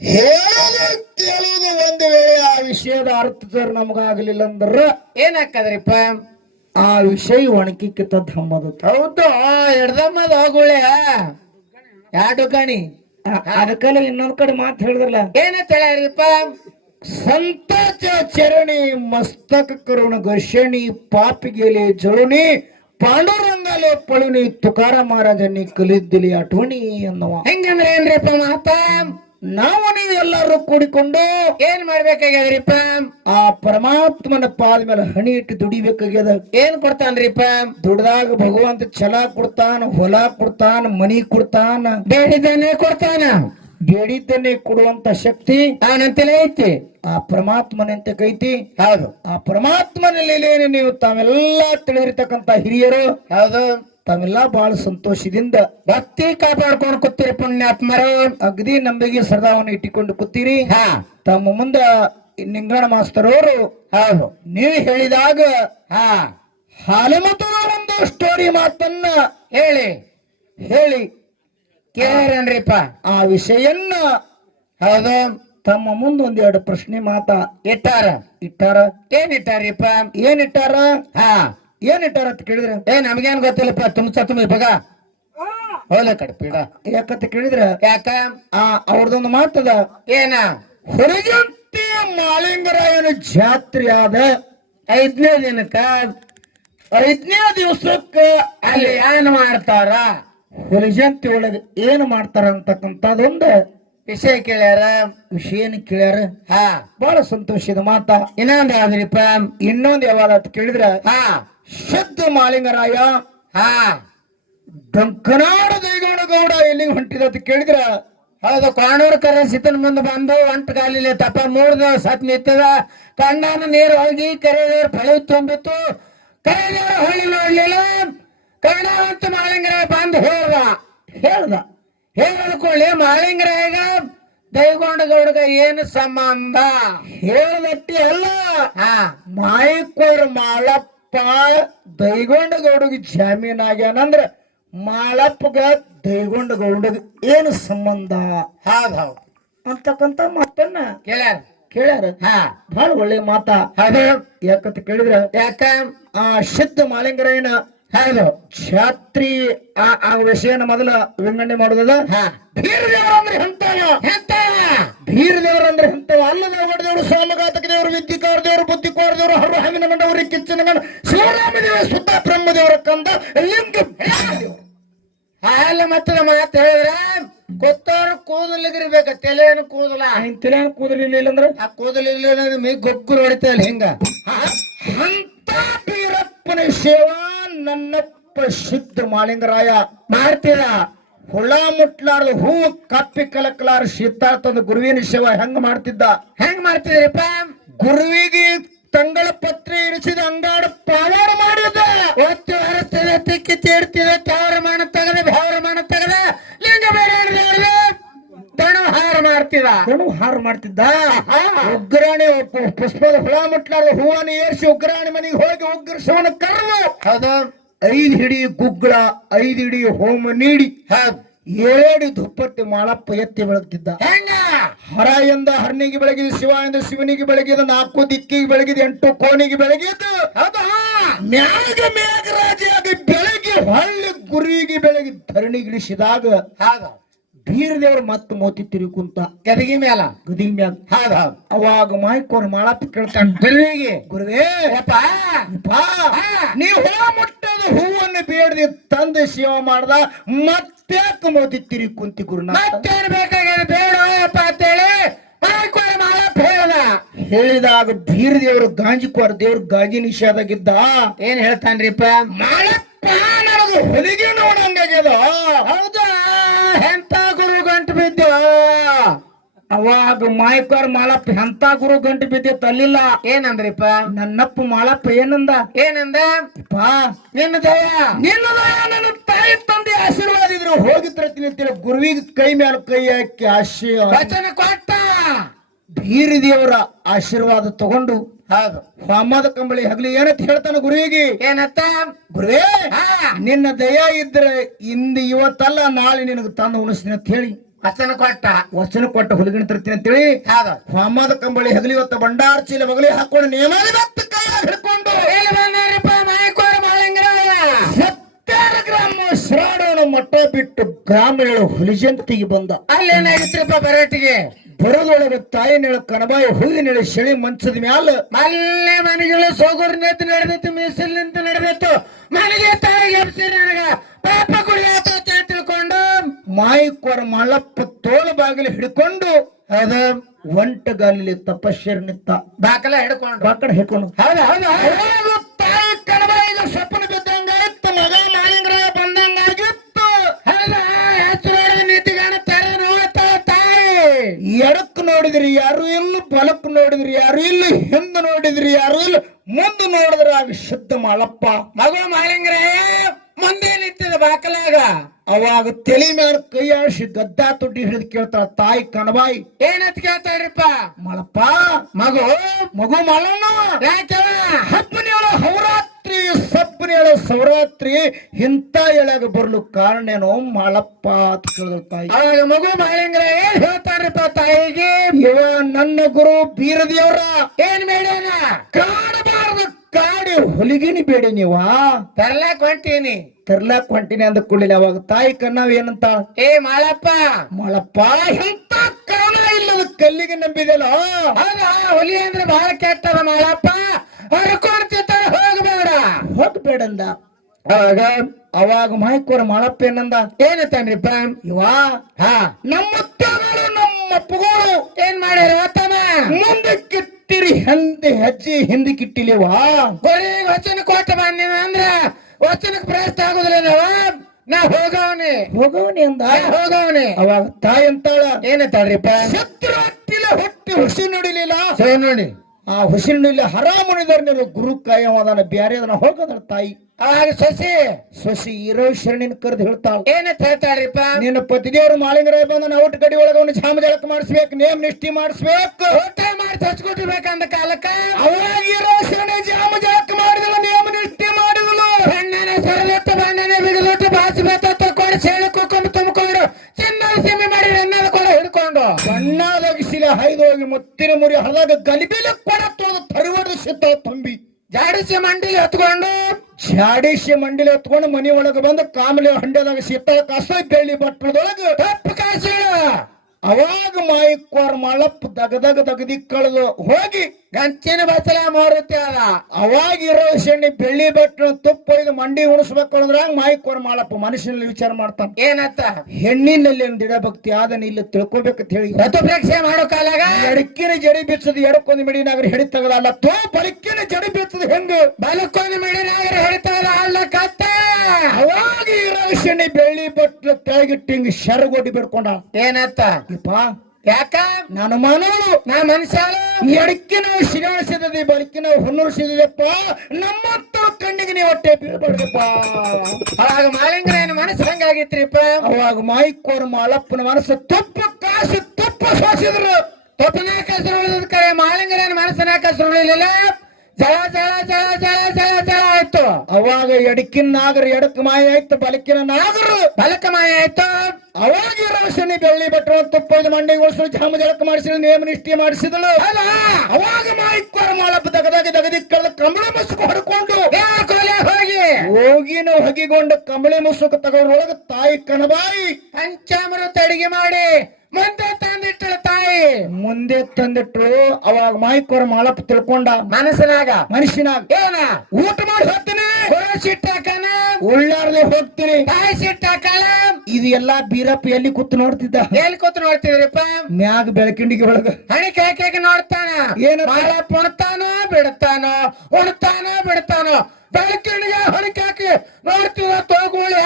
ಹೇಳೋದು ಕೇಳೋದು ಒಂದು ವೇಳೆ ಆ ವಿಷಯದ ಅರ್ಥ ಸರ್ ನಮಗಾಗಲಿಲ್ಲ ಅಂದ್ರ ಏನಾಕದ್ರಿಪ್ಪ? ಆ ವಿಷಯ ಒಣಕಿಕ್ಕಿತ್ತ ಹಂಬದು. ಹೌದು, ಹಿಡ್ದಮ್ಮದ ಹೋಗುಳೆ ಎರಡು ಗಣಿ. ಅದಕ್ಕೆಲ್ಲ ಇನ್ನೊಂದ್ ಕಡೆ ಮಾತು ಹೇಳಿದ್ರಲ್ಲ, ಏನಂತ ಹೇಳ್ಯಾರಿಪ್ಪ? ಸಂತಾಚ ಚರಣಿ ಮಸ್ತಕ ಕರುಣ ಘರ್ಷಣಿ ಪಾಪಿಗೆಲೆ ಜಳುನಿ ಪಾಂಡುರಂಗಲೆ ಪಳುನಿ ತುಕಾರ ಮಹಾರಾಜನಿ ಕಲಿದ್ದಿಲಿ ಅಠವಣಿ ಅನ್ನವ. ಹೆಂಗಂದ್ರೆ ಏನ್ರಿಪ್ಪ ಮಾತಾ? ನಾವು ನೀವು ಎಲ್ಲರೂ ಕೂಡಿಕೊಂಡು ಏನ್ ಮಾಡ್ಬೇಕಾಗ್ಯದ್ರಿಪ್ಪ? ಆ ಪರಮಾತ್ಮನ ಪಾದ ಮೇಲೆ ಹಣಿ ಇಟ್ಟು ದುಡಿಬೇಕಾಗ್ಯದ. ಏನ್ ಕೊಡ್ತಾನ್ರಿಪ್ಪ? ದುಡ್ದಾಗ ಭಗವಂತ ಛಲ ಕೊಡ್ತಾನ, ಹೊಲ ಕೊಡ್ತಾನ, ಮನಿ ಕೊಡ್ತಾನ, ಬೇಡಿದ್ದಾನೆ ಕೊಡ್ತಾನ. ಬೇಡಿದ್ದನ್ನೇ ಕೊಡುವಂತ ಶಕ್ತಿ ಅವನಂತಲೇ ಐತಿ. ಆ ಪರಮಾತ್ಮನಂತ ಕೈತಿ. ಹೌದು, ಆ ಪರಮಾತ್ಮನಲ್ಲಿ ನೀವು ತಾವೆಲ್ಲ ತಿಳಿದಿರ್ತಕ್ಕಂತ ಹಿರಿಯರು, ಹೌದು, ತಾವೆಲ್ಲ ಬಹಳ ಸಂತೋಷದಿಂದ ಭಕ್ತಿ ಕಾಪಾಡ್ಕೊಂಡು ಕೂತೀರಿ ಪುಣ್ಯಾತ್ಮರು. ಅಗದಿ ನಂಬಿಕೆ ಶ್ರದ್ಧಾವನ್ನು ಇಟ್ಟುಕೊಂಡು ಕೂತೀರಿ. ಹಾ, ತಮ್ಮ ಮುಂದ ನಿಂಗಣ ಮಾಸ್ತರವರು ಹೌದು, ನೀವು ಹೇಳಿದಾಗ ಹಾ, ಹಾಲಮತದ ಒಂದು ಸ್ಟೋರಿ ಮಾತನ್ನ ಹೇಳಿ ಕೇಳ್ಯಾರನ್ರಿಪ್ಪ ಆ ವಿಷಯನ್ನ ಹೌದು ತಮ್ಮ ಮುಂದೆ ಒಂದೆರಡು ಪ್ರಶ್ನೆ ಮಾತಾ ಇಟ್ಟಾರ. ಏನ್ ಇಟ್ಟಾರಿಪ್ಪ? ಏನಿಟ್ಟಾರ ಹಾ, ಏನಿಟ್ಟಾರ ಅಂತ ಕೇಳಿದ್ರೆ ನಮ್ಗೇನ್ ಗೊತ್ತಿಲ್ಲಪ್ಪ. ತುಂಬ ಬಗ ಹೋಲ ಕಡ್ಪೀಡ. ಯಾಕಂತ ಕೇಳಿದ್ರ ಯಾಕ? ಅವ್ರದೊಂದು ಮಾತದ, ಏನ? ಹೊರಜಂತಿ ಮಾಳಿಂಗರಾಯನ ಜಾತ್ರೆ ಆದ 5ನೇ ದಿನಕ್ಕ 5ನೇ ದಿವಸಕ್ಕ ಅಲ್ಲಿ ಏನ್ ಮಾಡ್ತಾರ? ಹೊರಜಂತಿ ಒಳಗೆ ಏನು ಮಾಡ್ತಾರ ಅಂತಕ್ಕಂಥದೊಂದು ವಿಷಯ ಕೇಳ್ಯಾರ. ವಿಷಯನ ಕೇಳ್ಯಾರ. ಹಾ, ಬಹಳ ಸಂತೋಷದ ಮಾತ. ಇನ್ನೊಂದ್ ಯಾವ್ದ್ರಿಪ್ಪ? ಇನ್ನೊಂದು ಯಾವಾಗ ಅಂತ ಕೇಳಿದ್ರ, ಹಾ, ಶುದ್ಧ ಮಾಳಿಂಗರಾಯ ಹಾ, ಡಂಕನಾಡ ದೇಗೌಡ ಎಲ್ಲಿಗೆ ಹೊಂಟಿದ ಅಂತ ಕೇಳಿದ್ರ, ಹೌದು, ಕಾಣೂರು ಕರೆ ಸಿತನ ಮುಂದೆ ಬಂದು ಒಂಟು ಗಾಲಿಲೆ ತಪ್ಪ 3 ದಿವಸ ಹತ್ ನಿಂತದ. ಕಣ್ಣಾನ ನೀರು ಹೋಗಿ ಕರೆದೇವ್ರ ಫಳಿ ತುಂಬಿತ್ತು. ಕರೆದೇವ್ರ ಹೊಳಿ ನೋಡ್ಲಿಲ್ಲ. ಕರ್ಣವಂತ ಮಾಳಿಂಗರಾಯ ಬಂದು ಹೇಳ್ದ ಹೇಳದ್ಕೊಳ್ಳಿ ಮಾಳಿಂಗರಾಯಗ ದೈಗೊಂಡ ಗೌಡಗ ಏನು ಸಂಬಂಧ? ಹೇಳದಟ್ಟಿ ಅಲ್ಲ, ಹಾ, ಮಾಯಿಕೋರ್ ಮಾಳಪ್ಪ ದೈಗೊಂಡ ಗೌಡಗೆ ಜಾಮೀನ್ ಆಗ್ಯಾನಂದ್ರ ಮಾಳಪ್ಪಗ ದೈಗೊಂಡ ಗೌಡಗ ಏನು ಸಂಬಂಧ? ಹೌದು ಅಂತಕ್ಕಂತ ಮಾತನ್ನ ಕೇಳ್ಯಾರ. ಹಾ, ಬಹಳ ಒಳ್ಳೆ ಮಾತಾ. ಹೌದು, ಯಾಕಂತ ಕೇಳಿದ್ರ, ಯಾಕ? ಆ ಶುದ್ಧ ಮಾಳಿಂಗರಾಯನ ಹೌದು ಜಾತ್ರಿ ಆ ವಿಷಯನ ಮೊದಲ ವಿಂಗಡಣೆ ಮಾಡುದಲ್ಲ. ಭೀರ ದೇವರಂದ್ರೆ ದೇವರಂದ್ರೆ ಎಂತವ ಅಲ್ಲದ ದೇವರು, ಸೋಮಘಾತಕ ದೇವರು, ವಿದ್ಯುಕಾರ ದೇವರು, ಬುದ್ಧಿಕೋರ ದೇವರು, ಹರ ಹಮ್ಮಿನ ಮಂಡವರಿ, ಕಿಚ್ಚನ ಗಂಡ, ಶಿವರಾಮ ದೇವ, ಶುದ್ಧ ಬ್ರಹ್ಮ ದೇವರ ಕಂದ ಲಿಂಗ ಹಾಲ ಮತ್ತದ ಮಾತು ಹೇಳಿದ್ರ ಗೊತ್ತವ್ರ ಕೂದಲಿಗಿರ್ಬೇಕ. ತಲೆಯನ್ನು ಕೂದಲ ತಲೆಯನ್ನು ಕೂದಲಿಲ್ಲ ಇಲ್ಲಂದ್ರ ಆ ಕೂದಲಿಲ್ಲ ಮೀ ಗೊಗ್ಗುರು ಹೊಡಿತಲ್ಲ ಹಿಂಗ. ಅಂತ ಬೀರಪ್ಪನ ಸೇವಾ ನನ್ನಪ್ಪ ಶುದ್ಧ ಮಾಳಿಂಗರಾಯ ಮಾಡ್ತೀರ. ಹುಳ ಮುಟ್ಲಾರ್ದ ಹೂವು ಕಪ್ಪಿ ಕಲಕಲಾರ ಶೀತಾಳ ತಂದು ಗುರುವಿನ ಸೇವಾ ಹೆಂಗ್ ಮಾಡ್ತಿದ್ರಿಪ್ಪ? ಗುರುವಿಗೆ ತಂಗಳ ಪತ್ರೆ ಇರಿಸಿದ ಅಂಗಾಡ ಪಾವಾಡ ಮಾಡಿದ. ಒತ್ತು ಹರಿಸ್ತದೆ, ತಿಕ್ಕಿ ತೀಡ್ತಿದೆ, ತಾವರ ಮಣ ತೆಗದೆ, ಭಾವರ ಮಣ ತೆಗದೆ, ಲಿಂಗ ಬೇರೆ ಹಾರ ಮಾಡ್ತಿದ್ದ. ಉಗ್ರಾಣಿ ಪುಷ್ಪದ ಹುಳ ಮುಟ್ಲಾರ್ದ ಹೂವನ್ನ ಏರಿಸಿ ಉಗ್ರಾಣಿ ಮನೆಗೆ ಹೋಗಿ ಉಗ್ರ ಶಿವನ ಕರೆದು, ಹೌದು, 5 ಹಿಡಿ ಗುಗ್ಗಳ 5 ಹಿಡಿ ಹೋಮ ನೀಡಿ 7 ದುಪ್ಪಟ್ಟಿ ಮಾಳಪ್ಪ ಎತ್ತಿ ಬೆಳಗ್ತಿದ್ದ. ಹರ ಎಂದ ಹರನಿಗೆ ಬೆಳಗಿದೆ, ಶಿವ ಎಂದ ಶಿವನಿಗೆ ಬೆಳಗಿದೆ, 4 ದಿಕ್ಕಿಗೆ ಬೆಳಗಿದೆ, 8 ಕೋಣಿಗೆ ಬೆಳಗಿದ್ದು, ಮ್ಯಾಗ ಮೇಘರಾಜಿಯಾಗಿ ಬೆಳಗ್ಗೆ ಹೊಳ್ಳಿ ಗುರಿಗೆ ಬೆಳಗಿ ಧರಣಿಗಿಳಿಸಿದಾಗ ಬೀರ ದೇವ್ರ ಮತ್ತ ಮೋತಿ ತಿರುಗಿ ಕುಂತ ಗದಿಗೆ ಮ್ಯಾಲ. ಅವಾಗ ಮಾಯ್ಕೋರ್ ಮಾಳಪ್ಪ ಕೇಳ್ತಾನ, ಗುರುವೇ ನೀವು ಹುಳ ಮುಟ್ಟದ ಹೂವನ್ನು ಬೇಡದೆ ತಂದೆ ಸೇವೆ ಮಾಡ್ದ, ಮತ್ತ್ಯಾಕ ಮೋತಿ ತಿರುಗಿ ಕುಂತಿ ಗುರುನಾಥ? ಮತ್ತೇನ್ ಬೇಕಾಗ್ಯದ ಬೇಡಪ್ಪ ಅಂತೇಳಿ ಮಾಯ್ಕೋರ್ ಮಾಳಪ್ಪ ಹೇಳಿದಾಗ ಬೀರ ದೇವ್ರು ಗಾಂಜಿಕೋರ್ ದೇವ್ರ ಗಾಜಿ ನಿಷೇಧಾಗಿದ್ದ. ಏನ್ ಹೇಳ್ತಾನ್ರಿಪ್ಪ? ಮಾಳಪ್ಪ ನನಗೆ ಹೊಲಿಗೆ ನೋಡಂಗಾಗ್ಯದ. ಹೌದಾ? ಎಂತ ಗುರು ಗಂಟು ಬಿದ್ದು. ಅವಾಗ ಮಾಯ್ಕೋರ್ ಮಾಳಪ್ಪ ಎಂತ ಗುರು ಗಂಟು ಬಿದ್ದಿತ್ತು ಅಲ್ಲಿಲ್ಲ. ಏನಂದ್ರಿಪ್ಪ? ನನ್ನಪ್ಪ ಮಾಳಪ್ಪ ಏನಂದ? ನಿನ್ನ ದಯ ನನ್ನ ತಾಯಿ ತಂದೆ ಆಶೀರ್ವಾದ ಇದ್ರು ಹೋಗಿತ್ರ ಗುರುವಿಗೆ ಕೈ ಮೇಲೆ ಕೈ ಹಾಕಿ ವಚನ ಕೊಟ್ಟ. ಬೀರ ದೇವರ ಆಶೀರ್ವಾದ ತಗೊಂಡು ಹೋಮದ ಕಂಬಳಿ ಹಗಲಿ ಏನಂತ ಹೇಳ್ತಾನ ಗುರುವಿಗೆ? ಏನತ್ತ? ಗುರುವೇ, ನಿನ್ನ ದಯ ಇದ್ರೆ ಇವತ್ತಲ್ಲ ನಾಳೆ ನಿನಗೆ ತಂದು ಉಣಿಸ್ತೀನಿ ಅಂತ ಹೇಳಿ ವಚನ ಕೊಟ್ಟ ವಚನ ಕೊಟ್ಟ ಹುಡುಗಿನ ತರ್ತೀನಿ ಅಂತೇಳಿ ಹೌದು ಹಮ್ಮದ ಕಂಬಳಿ ಹಗಲಿ ಹೊತ್ತ ಬಂಡಾರ ಚೀಲ ಬಗಲಿ ಹಾಕೊಂಡು ನೇಮಾದ ಕೈಯಾಗ ಹಿಡ್ಕೊಂಡು ಎಲ್ಲಿ ಬಂದಾರಪ್ಪ ಮಾಯಕೋರ ಮಾಳಿಂಗರಾಯ 70 ಗ್ರಾಮ ಶ್ರಾಡೋಣ ಮಠ ಬಿಟ್ಟು ಗ್ರಾಮಗಳು ಹುಲಿಜಂತಿಗೆ ಬಂದ. ಅಲ್ಲಿ ಏನಾಗಿತ್ರಪ್ಪ ಬರೇಟಿಗೆ ಬರದೊಳಗ ತಾಯಿನೇಳ ಕನಬಾಯಿ ಹೂವಿನೇಳ ಶಳಿ ಮಂಚದ ಮ್ಯಾಲ ಮಲ್ಲೆ ಮನೆಗಳು ಸೋಗೂರ್ ನಿಂತು ನಡೆದಿತ್ತು ಮೀಸಲ್ ನಿಂತು ನಡೆದಿತ್ತು ಮನೆಗೆ ತಾಯಿಗೆ ಎಬ್ಸಿರಿ ನನಗ ಪಾಪ ಕುಡಿಯಾತ ತಿಳ್ಕೊಂಡು ಮಾಯಿಕೋರ ಮಲ್ಲಪ್ಪ ತೋಳು ಬಾಗಿಲು ಹಿಡ್ಕೊಂಡು ಅದ ಒಂಟಗಾಲಿ ತಪಶ್ಶರ್ ನಿತ್ತ ಬಾಕಲ ಹಿಡ್ಕೊಂಡು ಬಾಕಡೆ ಹಿಡ್ಕೊಂಡು ಹೌದು ಹೌದು ಅವಾಗ ತಾಯಿ ಕನಬಾಯಿಗೆ ಸ್ವಪ್ನ ಬಿದ್ದಂಗ ಇತ್ತು, ಮಗ ಮಾಲಿಂಗರಾಯ ಬಂದಂಗಾಗಿತ್ತು. ಹೌದ ಹೆಸರು ನೀತಿಗಾನ ತರ ನೋಡ್ತಾಳ ತಾಯಿ. ಎಡಕ್ ನೋಡಿದ್ರಿ ಯಾರು ಇಲ್ಲ, ಬಲಕ್ ನೋಡಿದ್ರಿ ಯಾರು ಇಲ್ಲ, ಹಿಂದ ನೋಡಿದ್ರಿ ಯಾರು ಇಲ್ಲ, ಮುಂದೆ ನೋಡಿದ್ರ ಆಗ ಶುದ್ಧ ಮಾಳಪ್ಪ ಮಗು ಮಾಲಿಂಗರಾಯ ಮುಂದೆ ನಿಂತಿದ ಬಾಕಲಾಗ. ಅವಾಗ ತಲೆ ಮ್ಯಾಲ ಕೈ ಆಡಿಸಿ ಗದ್ದಾ ತುಡ್ಡಿ ಹಿಡಿದು ಕೇಳ್ತಾಳ ತಾಯಿ ಕನಬಾಯಿ. ಏನಂತ ಕೇಳ್ತಾಳ್ರಿಪ್ಪ ಮಳಪ್ಪ ಮಗು ಮಗು ಮಳಣ್ಣ ಯಾಕವ ಹಬ್ಬನೇಳ ಹವರಾತ್ರಿ ಸಬ್ಬನೇಳ ಸೌರಾತ್ರಿ ಇಂಥ ಎಳಗ ಬರ್ಲು ಕಾರಣೇನೋ ಮಳಪ್ಪ ಅಂತ ಕೇಳಿದ್ರು ತಾಯಿ. ಅವಾಗ ಮಗು ಮಾಲಿಂಗರಾಯ ಏನ್ ಹೇಳ್ತಾರ್ರಿಪ್ಪ ತಾಯಿಗೆ? ಇವ ನನ್ನ ಗುರು ಬೀರದೇವ್ರ ಏನ್ ಬೇಡೇನ ಕಾಡಬಾರದು ಕಾಡಿ ಹೊಲಿಗಿನಿ ಬೇಡಿ ನೀವ ತರ್ಲಾಕ್ ಹೊಂಟೀನಿ ತರ್ಲಾಕ್ ಹೊಂಟಿನಿ ಅಂದ ಕೂಡಲಿಲ್ಲ. ಅವಾಗ ತಾಯಿ ಕಣ್ಣಾವ್ ಏನಂತ, ಏ ಮಾಳಪ್ಪ ಮಳಪ್ಪ ಇಂಥ ಕಾರಣ ಇಲ್ಲದ ಕಲ್ಲಿಗೆ ನಂಬಿದೆಲ್ಲ ಹೌದಾ ಹುಲಿ ಅಂದ್ರೆ ಬಹಳ ಕೆಟ್ಟದ ಮಾಳಪ್ಪ ಹರ್ಕೊಂಡ್ತಿರ್ತಾರ ಹೋಗಬೇಡ ಹೋಗ್ಬೇಡಂದ. ಅವಾಗ ಅವಾಗ ಮಾಯ್ಕೋರ ಮಳಪ್ಪ ಏನಂದ, ಏನಂತಾನ್ರಿಪ್ಪ ಇವಾ ಹಾ ನಮ್ಮ ಅತ್ತೆಗಳು ನಮ್ಮ ಅಪ್ಪಗಳು ಏನ್ ಮಾಡ್ಯಾರ ತಮ್ಮ ಮುಂದೆ ಕಿಟ್ಟಿರಿ ಹಿಂದೆ ಹೆಜ್ಜೆ ಹಿಂದೆ ಕಿಟ್ಟಿಲಿವಾ ಬರೀ ವಚನ ಕೊಟ್ಟ ಬಂದಿನ ಅಂದ್ರ ವಚನಕ್ಕೆ ಪ್ರಶ್ನೆ ಆಗುದಿಲ್ಲ ನಾ ಹೋಗವನಿ ಹೋಗವನಿ ಅಂದ. ಹೋಗವನಿ ಅವಾಗ ತಾಯಿ ಅಂತಾಳ, ಏನಂತಾಳ್ರಿಪ್ಪ ಶತ್ರು ಹತ್ತಿಲ ಹೊಟ್ಟಿ ಹುಸಿ ನುಡಿಲಿಲ್ಲ, ಸೋ ನೋಡಿ ಆ ಹುಸಿ ನುಡಿಲಿ ಹರಾಮುಣಿದರ್ ನೀನು ಗುರು ಕಾಯವಾದನ ಬ್ಯಾರೆ ಅದನ್ನ ಹೋಗದ್ರ ತಾಯಿ. ಅವಾಗ ಸೊಸಿ ಸೊಸಿ ಇರೋ ಶರಣಿನ ಕರೆದು ಹೇಳ್ತಾಳ, ಏನಂತ ಹೇಳ್ತಾಳ್ರಿಪ್ಪ ನಿನ್ನ ಪತಿದೇವರು ಮಾಲಿಂಗರಾಯ ಬಂದನ ಔಟ್ ಗಡಿ ಒಳಗ ಅವನು ಜಾಮ ಜಳಕ ಮಾಡಿಸ್ಬೇಕು, ನೇಮ ನಿಷ್ಠಿ ಮಾಡಿಸ್ಬೇಕು, ಊಟ ಮಾಡಿ ಹಚ್ಕೊಟ್ಟಿರ್ಬೇಕಂದ ಕಾಲಕ್ಕ ಅವಾಗ ಇರೋ ಶರಣೆ ಜಾಮ ಜಳಕ ಮಾಡಿದಳು, ನೇಮ ನಿಷ್ಠಿ ಮಾಡಿದಳು. ಬಣ್ಣನೆ ಸೊರದೊಟ್ಟು ಬಣ್ಣನೆ ಬಿಡದೊಟ್ಟು ಬಾಸಿ ಬೇತ ತಕೊಂಡು ಸೇಳು ಕುಕ್ಕೊಂಡು ತುಂಬಿಕೊಂಡು ಚಿನ್ನದ ಸಿಮ್ಮಿ ಮಾಡಿ ಎನ್ನದ ಕೂಡ ಹಿಡ್ಕೊಂಡು ಬಣ್ಣದಗಿಸಿಲ ಹೈದೋಗಿ ಮುತ್ತಿನ ಮುರಿ ಹಳದಾಗ ಗಲಿಬಿಲ ಕೊಡ ತೊಳೆದು ತರುವಡು ಸಿದ್ಧ ತುಂಬಿ ಜಾಡಿಸಿ ಮಂಡಿಲಿ ಹೊತ್ಕೊಂಡು ಜಾಡಿಸಿ ಮಂಡಿಲಿ ಹೊತ್ಕೊಂಡು ಮನಿ ಒಳಗ ಬಂದು ಕಾಮಲೆ ಹಂಡದಾಗ ಸಿತ್ತ ಕಸ ಬೆಳ್ಳಿ ಬಟ್ಟದೊಳಗ ತಪ್ಪು ಕಾಸಿಳು ಅವಾಗ ಮಾಯಿಕೋರ್ ಮಳಪ್ ದಗದಗ ದಗದಿ ಕಳೆದು ಹೋಗಿ ಗಂಚಿನ ಬಸಲ ಮೂರುತ್ತಿ ಅದ ಅವಾಗ ಇರೋ ಶೆಣ್ಣಿ ಬೆಳ್ಳಿ ಬಟ್ಟಣ ತುಪ್ಪ ಒಯ್ದು ಮಂಡಿ ಉಣಿಸ್ಬೇಕು ಅಂದ್ರೆ ಮಾಯಿಕೋರ್ ಮಾಳಪ್ಪ ಮನುಷ್ಯನಲ್ಲಿ ವಿಚಾರ ಮಾಡ್ತಾನ, ಏನಂತ ಹೆಣ್ಣಿನಲ್ಲಿ ಒಂದು ದಿಡ ಭಕ್ತಿ ಆದನ ಇಲ್ಲ ತಿಳ್ಕೊಬೇಕಂತ ಹೇಳಿ ಋತುಪ್ರೇಕ್ಷೆ ಮಾಡೋ ಕಾಲಾಗ ಎಡಕ್ಕಿನ ಜಡಿ ಬಿಚ್ಚದು ಎಡಕ್ಕೊಂದು ಮಿಡಿನಾಗ್ರ ಹಿಡಿ ತಗದಲ್ಲ ತೋ ಬಲಕ್ಕಿನ ಜಡಿ ಬಿಚ್ಚದು ಹೆಂಗ ಬಲಕ್ಕೊಂದು ಮಿಡಿನಾಗರ ಹಿಡಿತದ ಅಲ್ಲ ಕತ್ತ ಅವಾಗ ಇರೋ ಶೆಣ್ಣಿ ಬೆಳ್ಳಿ ಬಟ್ಲ ತೆಳಗಿಟ್ಟು ಹಿಂಗ ಶರಗೊಡ್ಡಿ ಬಿಡ್ಕೊಂಡ. ಏನಂತ ಇಪ್ಪ ಯಾಕ ನಾನು ಮಾನವಳು, ನಾ ಮನುಷ್ಯ ಎಡಕ್ಕಿನ ಶಿರಾಣಿಸಿದದಿ ಬಲಕ್ಕಿನ ಹುಣ್ಣುರಿಸಿದಪ್ಪ, ನಮ್ಮತ್ತ ಕಣ್ಣಿಗೆ ನೀವು ಹೊಟ್ಟೆ ಬೀಳ್ಬಾರ್ದಪ್ಪ. ಅವಾಗ ಮಾಲಿಂಗರಾಯನ ಮನಸ್ಸು ಹಂಗಾಗಿತ್ರಿಪ್ಪ. ಅವಾಗ ಮಾಯಿಕೋರ್ ಮಾಳಪ್ಪನ ಮನಸ್ಸು ತುಪ್ಪ ಸೋಸಿದ್ರು. ತೊಪ್ಪನಾಕ ಹೆಸರು ಉಳಿದ ಕರೆ ಮಾಲಿಂಗರಾಯನ ಮನಸ್ಸನಾಕ ಹೆಸರು ಉಳಿಲಿಲ್ಲ. ಜಳ ಜಳ ಜಳ ಜಳ ಜಳ ಜಳ ಆಯ್ತು. ಅವಾಗ ಎಡಕ್ಕಿನ ನಾಗರ ಎಡಕ್ ಮಾಯ ಆಯ್ತು, ಬಲಕ್ಕಿನ ನಾಗರು ಬಲಕ ಮಾಯ ಆಯ್ತು. ಅವಾಗ ರೋಷಣಿ ಬೆಳ್ಳಿ ಬಟ್ಟೆ ತುಪ್ಪ ಮಂಡಿ ಉಳಿಸಲು ಜಾಮ ಜಳಕ ಮಾಡಿಸಿದ ನೇಮ ನಿಷ್ಠೆ ಮಾಡಿಸಿದಳು. ಅವಾಗ ಮಾಯಿಕೋರ ಮಾಳಪ್ಪ ದಗದಿ ಕಳೆದ ಕಂಬಳಿ ಮುಸುಕು ಹೊಡ್ಕೊಂಡು ಹೋಗಿನ ಹೊಗಿಗೊಂಡು ಕಂಬಳಿ ಮುಸುಕು ತಗೊಳೊಳಗ ತಾಯಿ ಕನಬಾಯಿ ಪಂಚಾಮೃತ ಅಡಿಗೆ ಮಾಡಿ ಮುಂದೆ ತಂದಿಟ್ಟಳು ತಾಯಿ. ಮುಂದೆ ತಂದಿಟ್ರು. ಅವಾಗ ಮಾಯಿಕೋರ ಮಾಳಪ್ಪ ತಿಳ್ಕೊಂಡ ಮನಸ್ಸಿನಾಗ ಮನುಷ್ಯನಾಗ, ಏನ ಊಟ ಮಾಡಿ ಹೋಗ್ತೀನಿ, ಸಿಟ್ಟಾಕನ ಉಳ್ಳಾರ್ದೆ ಹೋಗ್ತೀನಿ, ತಾಯಿ ಸಿಟ್ಟಾಕಲ್ಲ. ಇದು ಎಲ್ಲಾ ಬೀರಪ್ಪ ಎಲ್ಲಿ ಕೂತು ನೋಡ್ತಿದ್ದ, ಎಲ್ಲಿ ಕೂತು ನೋಡ್ತಿದ್ರಿಪ್ಪ? ಮ್ಯಾಗ ಬೆಳಕಿಂಡಿಗೆ ಒಳಗ ಹಣಿ ಕಾಕಿ ನೋಡ್ತಾನ. ಏನ ಮಾಳಪ್ಪ ಉಣ್ತಾನೋ ಬಿಡ್ತಾನೋ, ಉಣ್ತಾನೋ ಬಿಡ್ತಾನೋ, ಬೆಳಕಿಂಡಿಗೆ ಹಣಿ ಕಾಕಿ ನೋಡ್ತಿದ ತೋಗುಳಿ.